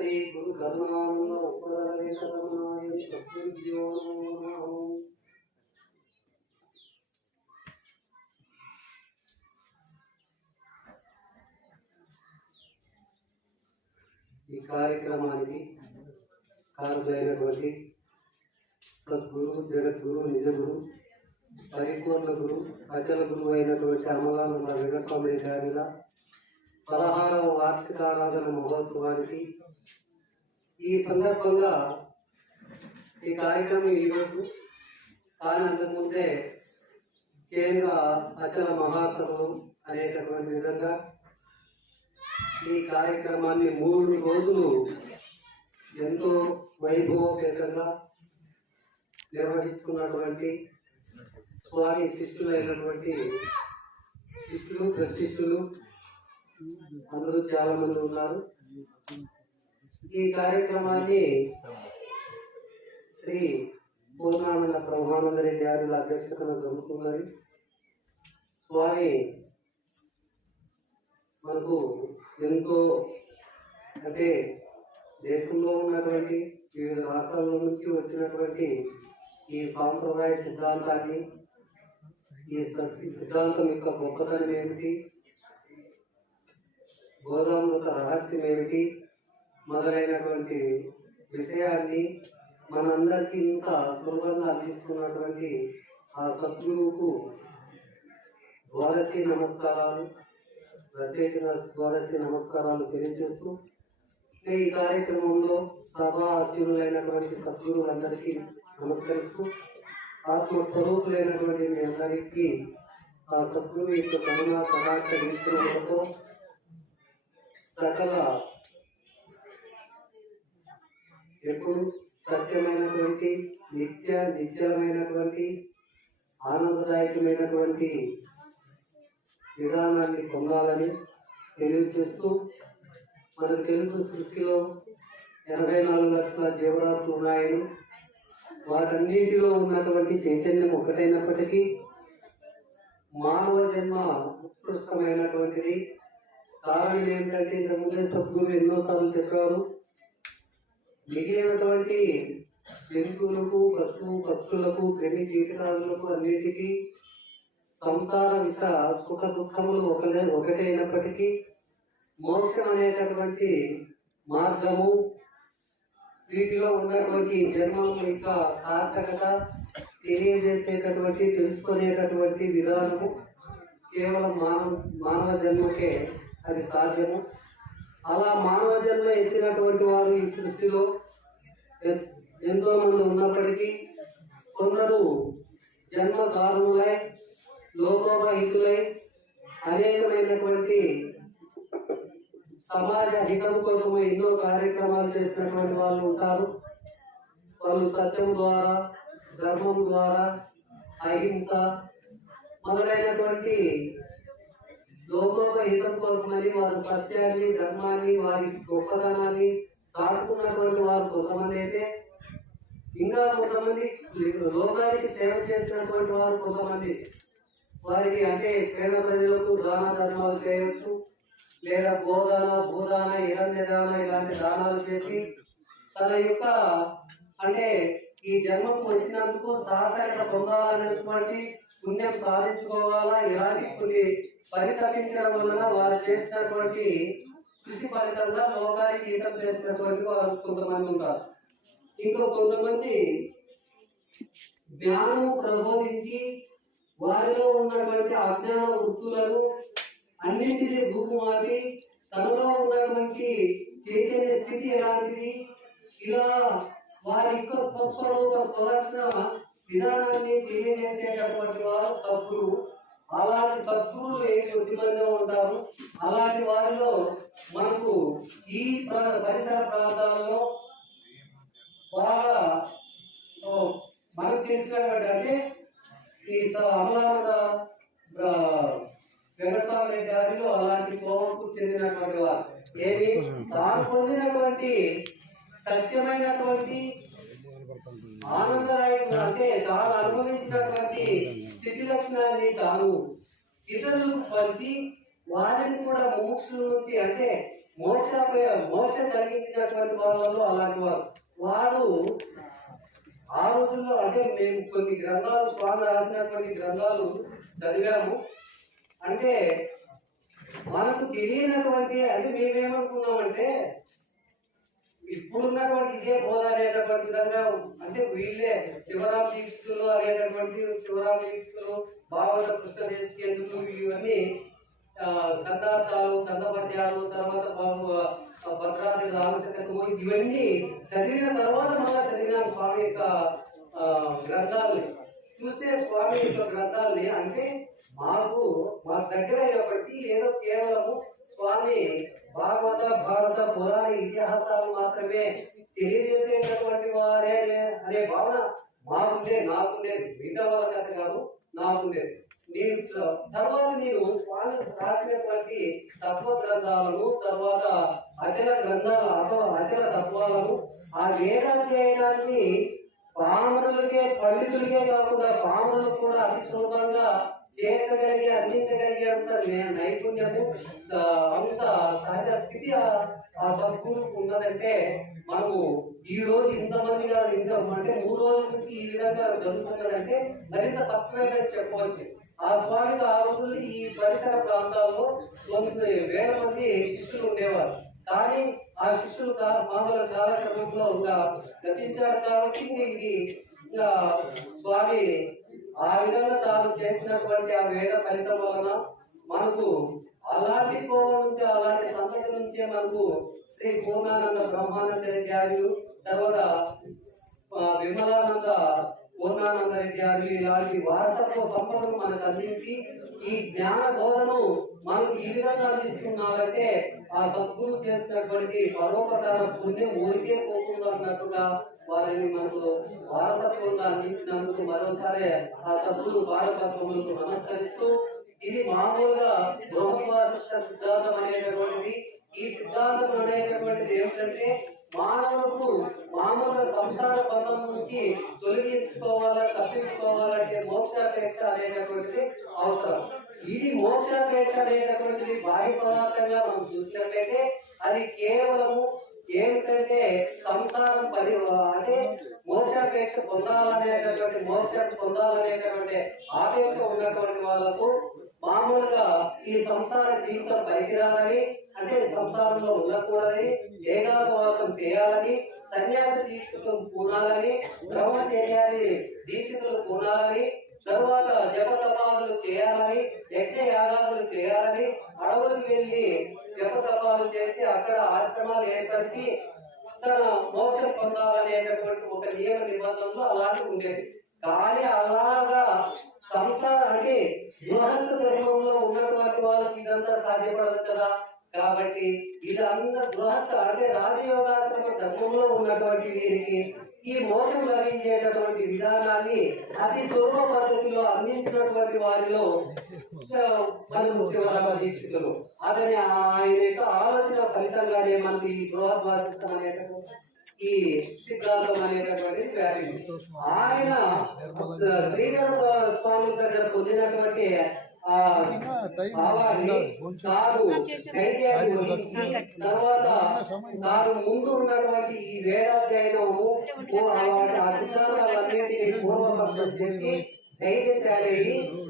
గురు కరుణానంద ఉపరవేకరమణాయ ఈ కార్యక్రమానికి కారులైనటువంటి సద్గురు జగద్గురు నిజగురు పరిపూర్ణ గురు ప్రజల గురువు అయినటువంటి అమలానంద వెంకటస్వామి గారిగా పదహారవ వార్షికారాధన మహోత్సవానికి ఈ సందర్భంగా ఈ కార్యక్రమం ఈరోజు కానీ అంతకుముందే కేంద్ర అచల మహాసభలు అనేటటువంటి విధంగా ఈ కార్యక్రమాన్ని మూడు రోజులు ఎంతో వైభవపేతంగా నిర్వహిస్తున్నటువంటి స్వామి శిష్యులైనటువంటి శిష్యులు ప్రశిష్యులు అందరూ చాలా మంది ఉన్నారు. ఈ కార్యక్రమాన్ని శ్రీ పూర్ణానంద బ్రహ్మానంద రెడ్డి గారుల అధ్యక్షతను జరుగుతున్నది. స్వామి మనకు ఎంతో అంటే దేశంలో ఉన్నటువంటి వివిధ రాష్ట్రాల నుంచి వచ్చినటువంటి ఈ సాంప్రదాయ సిద్ధాంతాన్ని ఈ ఈ సిద్ధాంతం యొక్క గొప్పతనం ఏమిటి? గోదామృత రహస్యం ఏమిటి? మొదలైనటువంటి విషయాన్ని మనందరికీ ఇంత సులభంగా అందిస్తున్నటువంటి ఆ సద్గురువుకు ద్వాదశి నమస్కారాలు ప్రత్యేక ద్వాదశి నమస్కారాలు తెలియజేస్తూ ఈ కార్యక్రమంలో సభా అసీనులైనటువంటి సద్గురువులందరికీ నమస్కరిస్తూ ఆత్మస్వరూపులైనటువంటి మీ అందరికీ ఆ సద్గురు యొక్క కరుణ కటాక్ష సకల ఎప్పుడు సత్యమైనటువంటి నిత్య నిత్యమైనటువంటి ఆనందదాయకమైనటువంటి విధానాన్ని పొందాలని తెలియజేస్తూ మన తెలుగు సృష్టిలో ఎనభై నాలుగు లక్షల జీవరాశులు ఉన్నాయని వాటన్నిటిలో ఉన్నటువంటి చైతన్యం ఒకటైనప్పటికీ మానవ జన్మ ఉత్కృష్టమైనటువంటిది. కారణం ఏమిటంటే ఇంతకుముందే సభ్యులు ఎన్నోసార్లు చెప్పారు. మిగిలినటువంటి జంతువులకు పశువు పక్షులకు క్రిమి కీటకాదులకు అన్నిటికీ సంసార విష సుఖ దుఃఖములు ఒకటే ఒకటే అయినప్పటికీ మోక్షం అనేటటువంటి మార్గము వీటిలో ఉన్నటువంటి జన్మం యొక్క సార్థకత తెలియజేసేటటువంటి తెలుసుకునేటటువంటి విధానము కేవలం మానవ మానవ జన్మకే అది సాధ్యము. అలా మానవ జన్మ ఎత్తినటువంటి వారు ఈ సృష్టిలో ఎంతో మంది ఉన్నప్పటికీ కొందరు జన్మ కారణులై లోకోపహితులై అనేకమైనటువంటి సమాజ హితం కోసం ఎన్నో కార్యక్రమాలు చేసినటువంటి వాళ్ళు ఉంటారు. వాళ్ళు సత్యం ద్వారా ధర్మం ద్వారా అహింస మొదలైనటువంటి లోకోపహితం కోసమని వారి సత్యాన్ని ధర్మాన్ని వారి గొప్పతనాన్ని చాటుకున్నటువంటి వారు కొంతమంది అయితే ఇంకా కొంతమంది లోకానికి సేవ చేసినటువంటి వారు కొంతమంది. వారికి అంటే పేద ప్రజలకు దాన ధర్మాలు చేయవచ్చు లేదా గోదాన భూదాన ఇరణ్య దాన ఇలాంటి దానాలు చేసి తన యొక్క అంటే ఈ జన్మం వచ్చినందుకు సార్థకత పొందాలనేటువంటి పుణ్యం సాధించుకోవాలా? ఇలాంటి కొన్ని పరితపించడం వలన వారు చేసినటువంటి కృషి ఫలితంగా లోకానికి ఈటం చేసినటువంటి వారు కొంతమంది ఉంటారు. ఇంకా కొంతమంది జ్ఞానము ప్రబోధించి వారిలో ఉన్నటువంటి అజ్ఞాన వృత్తులను అన్నింటినీ రూపుమాపి తనలో ఉన్నటువంటి చైతన్య స్థితి ఎలాంటిది? ఇలా వారి యొక్క స్వస్వరూప స్వలక్షణ విధానాన్ని తెలియజేసేటటువంటి వారు సద్గురు. అలాంటి సద్గురులు ఏమిటి కొద్దిమంది ఉంటారు? అలాంటి వారిలో మనకు ఈ పరిసర ప్రాంతాలలో బాగా మనకు తెలిసినటువంటి అంటే ఈ అమలానంద వెంకటస్వామి రెడ్డి గారిలో అలాంటి కోవకు చెందినటువంటి వారు. ఏమి తాను పొందినటువంటి సత్యమైనటువంటి ఆనందదాయకం అంటే తాను అనుభవించినటువంటి స్థితి లక్షణాన్ని తాను ఇతరులకు పంచి వారిని కూడా మోక్షం నుంచి అంటే మోక్ష మోక్షం కలిగించినటువంటి వాళ్ళలో అలాంటి వారు. వారు ఆ రోజుల్లో అంటే మేము కొన్ని గ్రంథాలు స్వామి రాసినటువంటి గ్రంథాలు చదివాము. అంటే మనకు తెలియనటువంటి అంటే మేమేమనుకున్నామంటే ఇప్పుడున్నటువంటి ఇదే బోధ అనేటటువంటి విధంగా అంటే వీళ్ళే శివరామ దీక్షితులు అనేటటువంటి శివరామ దీక్షితులు భాగవత కృష్ణ దేశకేంద్రులు ఇవన్నీ కందార్థాలు కందపద్యాలు తర్వాత బాబు ఆ, భద్రాద్రి ఇవన్నీ చదివిన తర్వాత మళ్ళా చదివిన స్వామి యొక్క గ్రంథాలని. చూస్తే స్వామి యొక్క గ్రంథాలని అంటే మాకు మా దగ్గర అయినప్పటికీ ఏదో కేవలము స్వామి భాగవత భారత పురాణ ఇతిహాసాలు మాత్రమే తెలియజేసేటటువంటి వారే అనే- అనే భావన మాకుండే నాకుండేది మిగతా వాళ్ళ కథ కాదు నాకుండేది నేను తర్వాత నేను స్వామి రాసినటువంటి తత్వ గ్రంథాలను తర్వాత అచల గ్రంథాలు అథవా అచల తత్వాలను ఆ వేదాధ్యయనాన్ని పామరులకే పండితులకే కాకుండా పామరులకు కూడా అతి సులభంగా చేర్చగలిగే అందించగలిగే అంత నైపుణ్యము అంత సహజ స్థితి ఆ- సద్గురుకు ఉన్నదంటే మనము ఈ రోజు ఇంతమంది కాదు ఇంత అంటే మూడు రోజులకి ఈ విధంగా జరుగుతున్నదంటే మరింత తక్కువేనని చెప్పవచ్చు. ఆ స్వామికి ఆ రోజుల్లో ఈ పరిసర ప్రాంతాల్లో కొంత వేల మంది శిష్యులు ఉండేవారు. కానీ ఆ శిష్యులు మామూలు కాలక్రమంలో గతించారు కాబట్టి ఇది ఇంకా స్వామి ఆ విధంగా తాను చేసినటువంటి ఆ వేద ఫలితం వలన మనకు అలాంటి కోవ నుంచి అలాంటి సంతతి నుంచే మనకు శ్రీ పూర్ణానంద బ్రహ్మానంద గారు తర్వాత విమలానంద పూర్ణానంద రెడ్డి గారు ఇలాంటి వారసత్వ సంపదను మనకు అందించి ఈ జ్ఞాన బోధను మనకు ఈ విధంగా అందిస్తున్నారంటే ఆ సద్గురు చేసినటువంటి పరోపకార పుణ్యం ఊరికే పోకుండా అన్నట్టుగా వారిని మనకు వారసత్వంగా అందించినందుకు మరోసారి ఆ సద్గురు భారతత్వములకు నమస్కరిస్తూ ఇది మామూలుగా బృహద్వాసిష్ట సిద్ధాంతం అనేటటువంటిది. ఈ సిద్ధాంతం అనేటటువంటిది ఏమిటంటే మానవులకు మామూలుగా సంసార పదం నుంచి అనేటువంటిది అవసరం. ఇది మోక్షాపేక్ష అనేటటువంటిది బాహ్య పదార్థంగా మనం చూసినట్లయితే అది కేవలము ఏమిటంటే సంసారం పరి అంటే మోక్షాపేక్ష పొందాలనేటటువంటి మోక్ష పొందాలనేటటువంటి ఆపేక్ష ఉన్నటువంటి వాళ్ళకు మామూలుగా ఈ సంసార జీవితం పనికిరాలని అంటే సంసారంలో ఉండకూడదని ఏకాంతవాసం చేయాలని సన్యాస దీక్షితులు పూనాలని బ్రహ్మచర్యాది దీక్షితులు పూనాలని తరువాత జప తపాదులు చేయాలని యజ్ఞ యాగాదులు చేయాలని అడవులకు వెళ్ళి జప తపాలు చేసి అక్కడ ఆశ్రమాలు ఏర్పరిచి తన మోక్షం పొందాలనేటటువంటి ఒక నియమ నిబంధనలు అలాంటి ఉండేది కానీ అలాగా సంసారానికి గృహస్థ ధర్మంలో ఉన్నటువంటి వాళ్ళకి ఇదంతా సాధ్యపడదు కదా. కాబట్టి ఇదంతా గృహస్థ అంటే రాజయోగాశ్రమ ధర్మంలో ఉన్నటువంటి వీరికి ఈ మోసం లభించేటటువంటి విధానాన్ని అతి సులభ పద్ధతిలో అందించినటువంటి వారిలో ఆ, శివరామ దీక్షితులు. అతని ఆయన యొక్క ఆలోచన ఫలితంగానే మనకు ఈ గృహద్వాసితం అనేటటువంటి ఈ సిద్ధాంతం అనేటటువంటి ఆయన శ్రీధర స్వామి దగ్గర పొందినటువంటి తర్వాత ముందు ఉన్నటువంటి ఈ వేదాధ్యయనము ధైర్యశాలి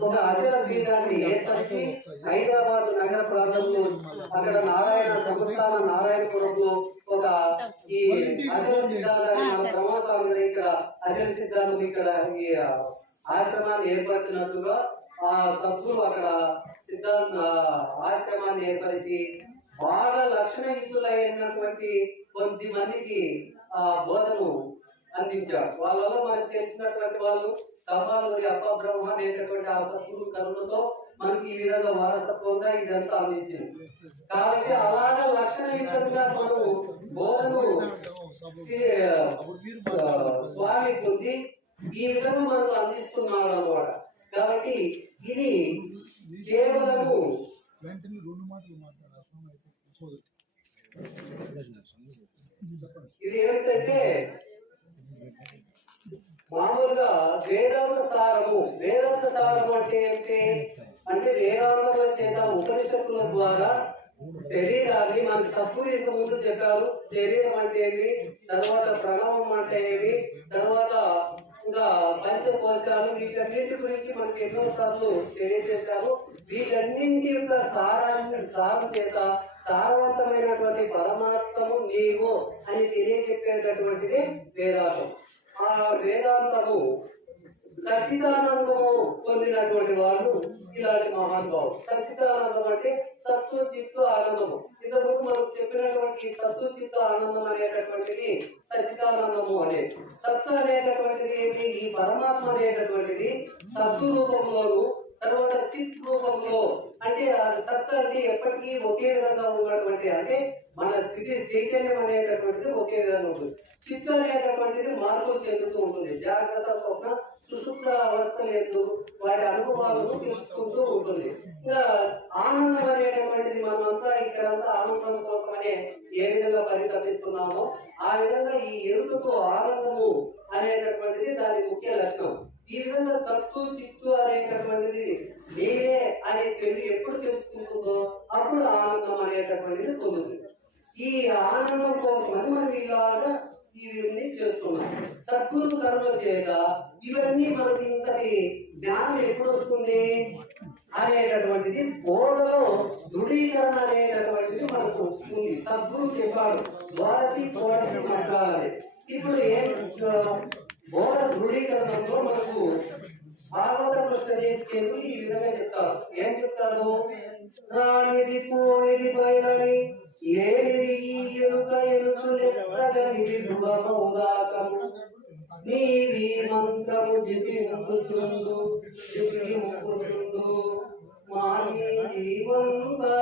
ఒక అచల పీఠాన్ని ఏర్పరిచి హైదరాబాద్ నగర ప్రాంతంలో అక్కడ నారాయణ సంస్థాన నారాయణపురంలో ఒక ఈ అచల సిద్ధాంతాన్ని మన గారు ఇక్కడ అచల సిద్ధాంతం ఇక్కడ ఈ ఆశ్రమాన్ని ఏర్పరిచినట్టుగా ఆ సత్తులు అక్కడ సిద్ధాంత ఆశ్రమాన్ని ఏర్పరిచి బాగా లక్షణయుతులైనటువంటి కొద్ది మందికి ఆ బోధను అందించాడు వాళ్ళలో మనకు తెలిసినటువంటి వాళ్ళు కపాలూరి అప్ప బ్రహ్మ అనేటటువంటి ఆ సత్తులు కరుణతో మనకి ఈ విధంగా వారసత్వంగా ఇదంతా అందించింది. కాబట్టి అలాగా లక్షణయుతంగా మనం బోధను స్వామి పొంది ఈ విధంగా మనకు అందిస్తున్నాడు అనమాట. కాబట్టి ఇది కేవలము వెంటనే రెండు మాటలు ఇది ఏమిటంటే మామూలుగా వేదాంత సారము వేదాంత సారము అంటే ఏమిటి? అంటే వేదాంతముల చేత ఉపనిషత్తుల ద్వారా శరీరాన్ని మనకు తప్పు ఇంత ముందు చెప్పారు. శరీరం అంటే ఏమి? తర్వాత ప్రణవం అంటే ఏమి? తర్వాత ఇంకా పంచకోశాలు వీటన్నింటి గురించి మనకి ఎన్నో సార్లు తెలియజేశారు. వీటన్నింటి యొక్క సారాన్ని సారం చేత సారవంతమైనటువంటి పరమాత్మము నీవు అని తెలియజెప్పేటటువంటిది వేదాంతం. ఆ వేదాంతము సచ్చిదానందము పొందినటువంటి వాళ్ళు ఇలాంటి మహానుభావులు. సచ్చిదానందం అంటే సత్తు చిత్తు ఆనందము. ఇంతకుముందు మనకు చెప్పినటువంటి సత్తు చిత్తు ఆనందం అనేటటువంటిది సచ్చిదానందము అనే. సత్తు అనేటటువంటిది ఏంటి? ఈ పరమాత్మ అనేటటువంటిది సత్తు రూపంలోను తర్వాత చిత్ రూపంలో. అంటే సత్తు అంటే ఎప్పటికీ ఒకే విధంగా ఉన్నటువంటి అంటే మన స్థితి చైతన్యం అనేటటువంటిది ఒకే విధంగా ఉంటుంది. చిత్తు అనేటటువంటిది మార్పులు చెందుతూ ఉంటుంది. జాగ్రత్త స్వప్న సుషుప్త అవస్థ లేదు. వాటి అనుభవాలను తెలుసుకుంటూ ఉంటుంది. ఇంకా ఆనందం అనేటటువంటిది మనమంతా ఇక్కడంతా ఆనందం కోసమనే ఏ విధంగా పరితపిస్తున్నామో ఆ విధంగా ఈ ఎరుకతో ఆనందము అనేటటువంటిది దాని ముఖ్య లక్షణం. ఈ విధంగా సత్తు చిత్తు అనేటటువంటిది నేనే అనే తెలివి ఎప్పుడు తెలుసుకుంటుందో అప్పుడు ఆనందం అనేటటువంటిది పొందుతుంది. ఈ ఆనందం కోసమని మనం ఇలాగా ఇవన్నీ చేస్తున్నాం సద్గురు కర్మ చేత ఇవన్నీ మనకి ఇంతటి జ్ఞానం ఎప్పుడు వస్తుంది? అనేటటువంటిది బోధలో దృఢీకరణ అనేటటువంటిది మనకు వస్తుంది. సద్గురు చెప్పాడు ద్వారసి ద్వారసి మాట్లాడాలి. ఇప్పుడు ఏం బోధ దృఢీకరణలో మనకు భాగవత కృష్ణ చేసుకేందుకు ఈ విధంగా చెప్తారు. ఏం చెప్తారు? రానిది పోనిది బయలని లేనిది ఈ ఎరుక ఎరుక లెస్సగనిది నీవి మంత్రము జపి ముకుందు మాని జీవంగా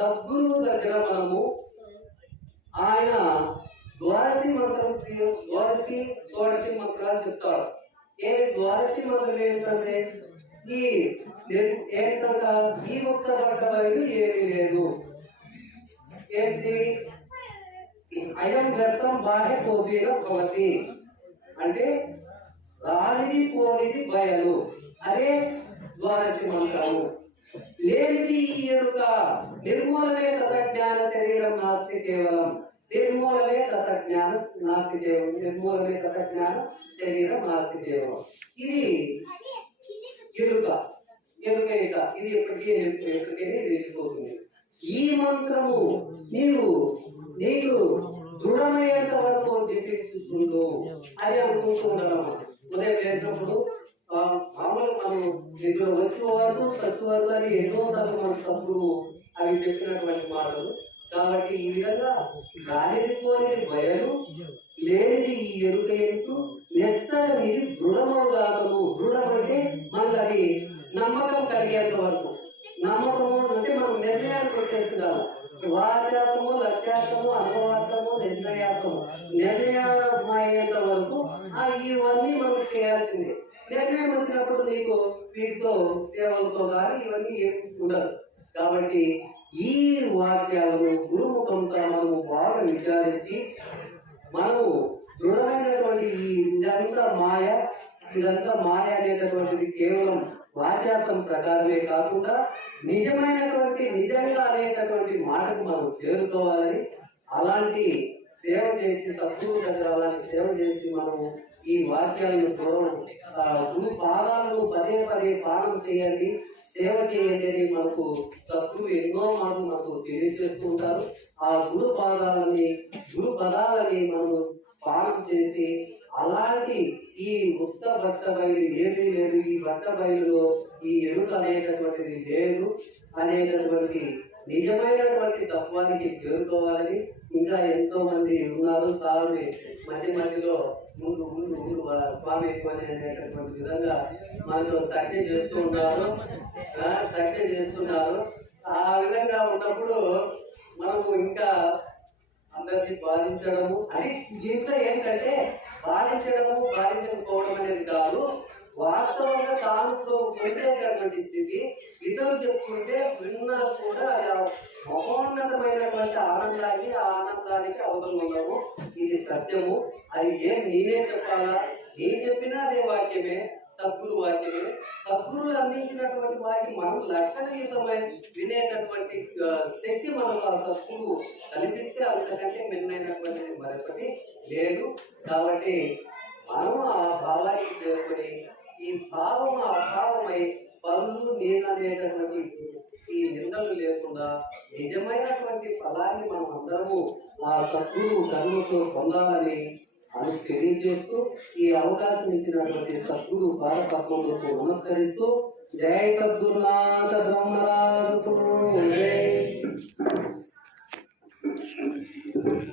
సద్గురువు దగ్గర మనము ఆయన ద్వారసి మంత్రం ద్వారసి ద్వారసి మంత్రాలు చెప్తాడు. ఏ ద్వారసి మంత్రం ఏంటంటే ఈ ఏంటంట ఈ ముక్త పడ్డ బయలు ఏమీ లేదు. ఏంటి? అయం వ్యర్థం బాహ్య కోపీన భవతి. అంటే రానిది పోనిది బయలు. అదే ద్వారసి మంత్రము. లేనిది ఈ ఎరుక. నిర్మూలమే తతజ్ఞాన శరీరం నాస్తి కేవలం. నిర్మూలమే తతజ్ఞాన నాస్తి కేవలం. నిర్మూలమే తతజ్ఞాన శరీరం నాస్తి కేవలం. ఇది ఎరుక. ఎరుక ఇక. ఇది ఎప్పటికీ ఎప్పటికైనా ఇది వెళ్ళిపోతుంది. ఈ మంత్రము నీవు నీకు దృఢమయ్యేంత వరకు జపించుతుందో అది అనుకుంటూ ఉండడం. ఉదయం లేచినప్పుడు మామూలు మనం వారు వచ్చేవారు చచ్చేవారు అని ఎన్నో సార్లు మన తప్పుడు అవి చెప్పినటువంటి మాటలు. కాబట్టి ఈ విధంగా గాలిది పోనిది బయలు లేనిది ఈ ఎరుక ఎరుకు నెస్సనిది కాదు దృఢం అంటే మనకు అది నమ్మకం కలిగేంత వరకు. నమ్మకము అంటే మనం నిర్ణయానికి వచ్చేస్తున్నాము వాచాతము లక్ష్యార్థము అనుభవార్థము నిర్ణయార్థము. వచ్చినప్పుడు నీకు వీటితో సేవలతో కానీ ఇవన్నీ ఏం ఉండదు. కాబట్టి ఈ వాక్యాలను గురుముఖంతో మనము బాగా విచారించి మనము దృఢమైనటువంటి ఈ ఇదంతా మాయ ఇదంతా మాయ అనేటటువంటిది కేవలం వాచార్థం ప్రకారమే కాకుండా నిజమైనటువంటి నిజంగా అనేటటువంటి మాటకు మనం చేరుకోవాలని అలాంటి సేవ చేసి సద్గురు దగ్గర అలాంటి సేవ చేసి మనము ఈ వాక్యాలను దూరం ఆ, గురు పాదాలను పదే పదే పానం చేయండి సేవ చేయండి అని మనకు తక్కువ ఎన్నో మాటలు మనకు తెలియజేస్తూ ఉంటారు. ఆ గురు పాదాలని గురు పదాలని మనము పానం చేసి అలాంటి ఈ ముక్త భక్త బయలు ఏమీ లేదు ఈ భక్త బయలులో ఈ ఎరుక అనేటటువంటిది లేదు. అనేటటువంటి నిజమైనటువంటి తత్వానికి చేరుకోవాలని ఇంకా ఎంతో మంది ఉన్నారు స్వామి మధ్య మధ్యలో ముందు ముందు ముందు స్వామి అనేటటువంటి విధంగా మనతో సత్యం చేస్తూ ఉన్నారు. ఆ, చేస్తున్నారు. ఆ విధంగా ఉన్నప్పుడు మనము ఇంకా అందరినీ బాధించడము అది దీంట్లో ఏంటంటే బాధించడము బాధించకపోవడం అనేది కాదు. వాస్తవంగా తాను పొందేటటువంటి స్థితి. ఇతరులు చెప్పుకుంటే విన్నా కూడా ఆ మహోన్నతమైనటువంటి ఆనందాన్ని ఆ ఆనందానికి అవతల ఇది సత్యము. అది ఏం నేనే చెప్పాలా? నేను చెప్పినా అదే వాక్యమే. సద్గురు వాక్యమే. సద్గురులు అందించినటువంటి వాటిని మనం లక్షణయుతమై వినేటటువంటి శక్తి మనకు ఆ సద్గురు కల్పిస్తే అంతకంటే మెన్నైనటువంటిది మరొకటి లేదు. కాబట్టి మనం ఆ భావానికి చేరుకొని ఈ భావము అభావమై పనులు నేననేటటువంటి ఈ నిందలు లేకుండా నిజమైనటువంటి ఫలాన్ని మనం అందరము ఆ తప్పులు కర్మతో పొందాలని అని తెలియజేస్తూ ఈ అవకాశం ఇచ్చినటువంటి సద్గురు భారతత్వంలో నమస్కరిస్తూ జయ సద్గురునాథ బ్రహ్మరాజు